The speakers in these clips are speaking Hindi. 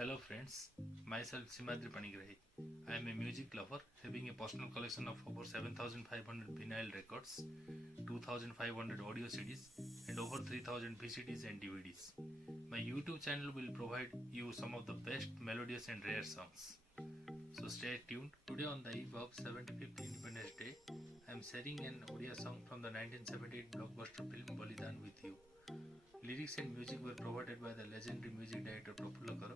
Hello friends, myself Simadri Panigrahi. I am a music lover having a personal collection of over 7,500 vinyl records, 2,500 audio CDs and over 3,000 VCDs and DVDs. My YouTube channel will provide you some of the best melodious and rare songs. So stay tuned. Today on the eve of 75th Independence Day, I am sharing an Odia song from the 1978 blockbuster film Balidan with you. Lyrics and music were provided by the legendary music director Prafulla Kara.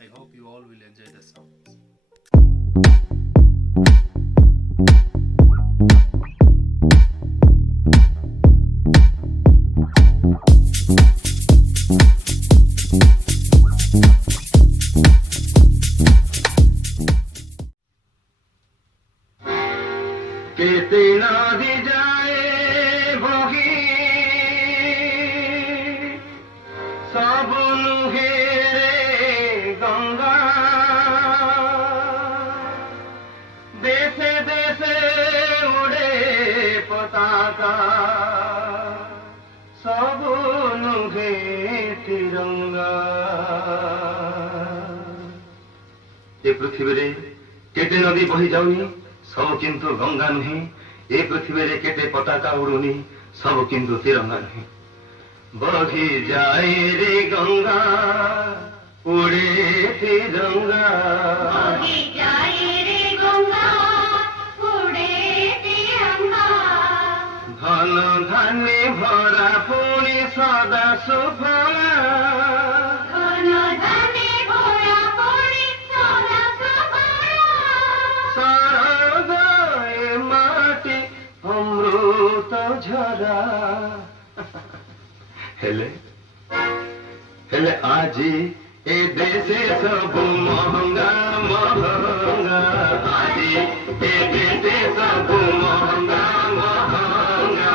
I hope you all will enjoy the songs. देशे देशे उड़े पताका सब नुहे तिरंगा ए पृथ्वी रे केटे नदी बही जाउनी सब किंतु गंगा नुहे ए पृथ्वी रे केटे पताका उड़ुनी सब किंतु तिरंगा नुहे बही जाए रे गंगा उड़े तिरंगा बही जाए रे गंगा उड़े तिरंगा धन धान्य भरा पुणी सदा सुफला धन धान्य भरा पुणी सदा सुफला सरग ए माटी अमृत झरा हेले आजी ए देशे सब महंगा महंगा आजी ए देशे सब महंगा महंगा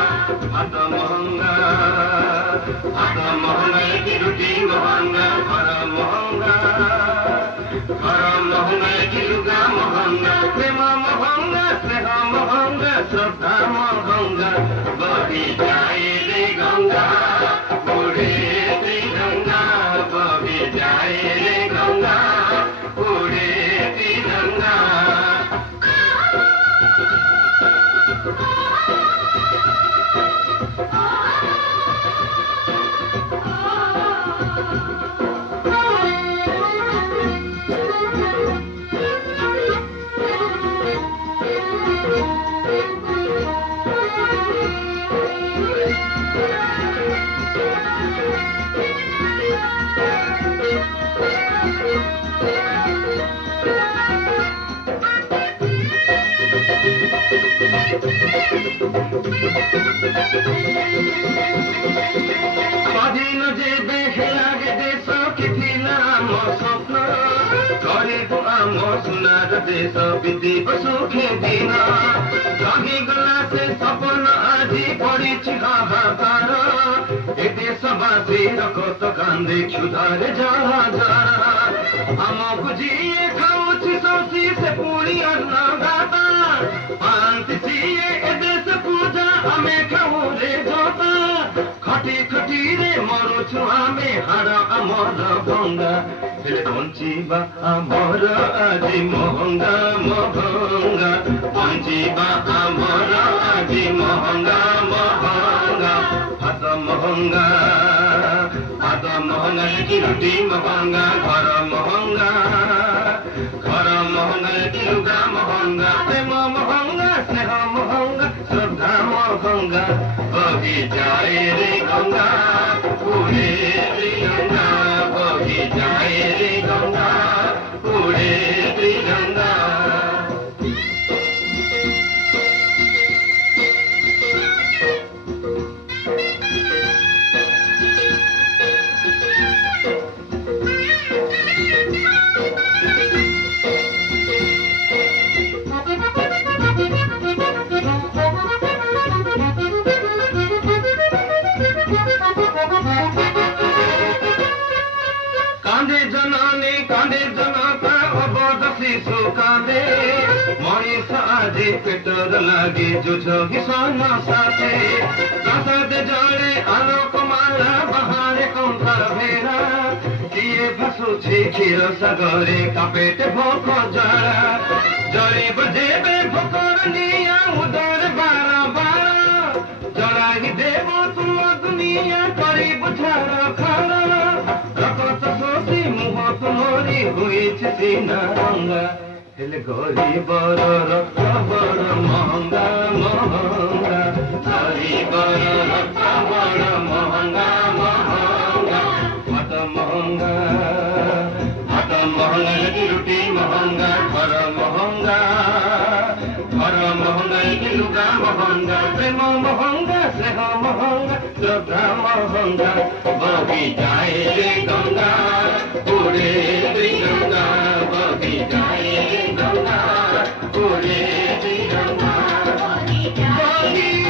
भात महंगा की रोटी महंगा घर महंगा की लुगा महंगा प्रेम महंगा स्नेह महंगा श्रद्धा महंगा बही जाए रे गंगा उड़े तिरंगा बही जाए रे गंगा उड़े तिरंगा स्वाधीन जेबे हेलागे देश किथिला म स्वप्न गरेको आम सुनार देश बितिब सुखे दिन रही गला से सपन आजी पडिछि हाहाकार ए देशवासी रकत कान्दे क्षुधारे जहाजार आमको जिए खाउछि सौसी से पुणी अन्न गाता पान्ति सिए ए देश पूजा आमे खाऊ रे जोता खटी खटी रे मरुछु आमे हाड आमर भंगा हेले बंचिबा आमर आजी महंगा महंगा बंचिबा आमर आजी महंगा महंगा भात महंगा की रोटी महंगा घर महंगा की लुगा महंगा प्रेम महंगा स्नेह महंगा श्रद्धा महंगा बही जाए रे गंगा उड़े तिरंगा बही जाए रे गंगा उड़े तिरंगा कांदे जनता अबोध शिशु कांदे मनीष आजी पेटर लागे जुझ भीषण साथे प्रसाद जड़े आलोक माला बहारे कंसा भेरा କିଏ ଭାସୁଛି କ୍ଷୀର ସାଗରେ କାପେଟେ ଭୋକ ଜ୍ୱାଳା ଜଳିବ ଯେବେ ଭୋକର ନିଆଁ ଉଦର ବାର ବାର ଜଳାଇ ଦେବ ତୁମ ଦୁନିଆ କରିବୁ ଛାଡ଼ ଖାଡ଼ ରକତ ଶୋଷି ମୁହଁ ତୁମରି ହୋଇଛି ସିନା ରଙ୍ଗା ହେଲେ ଗରିବର ରକ୍ତ ବଡ଼ ମହଙ୍ଗା ମହଙ୍ଗା ଗରିବର ରକ୍ତ ବଡ଼ ମହଙ୍ଗା ମହଙ୍ଗା ଭାତ ମହଙ୍ଗା କି ରୁଟି ମହଙ୍ଗା ଘର ମହଙ୍ଗା କି ଲୁଗା ମହଙ୍ଗା ପ୍ରେମ ମହଙ୍ଗା ସ୍ନେହ ମହଙ୍ଗା ଶ୍ରଦ୍ଧା ମହଙ୍ଗା ବଗିଚାଏ ରେ ଗଙ୍ଗା ଉଡ଼େ ତ୍ରିରଙ୍ଗା ବଗିଚାଏ ରେ ଗଙ୍ଗା ଉଡ଼େ ତ୍ରିରଙ୍ଗା ବଗିଚାଏ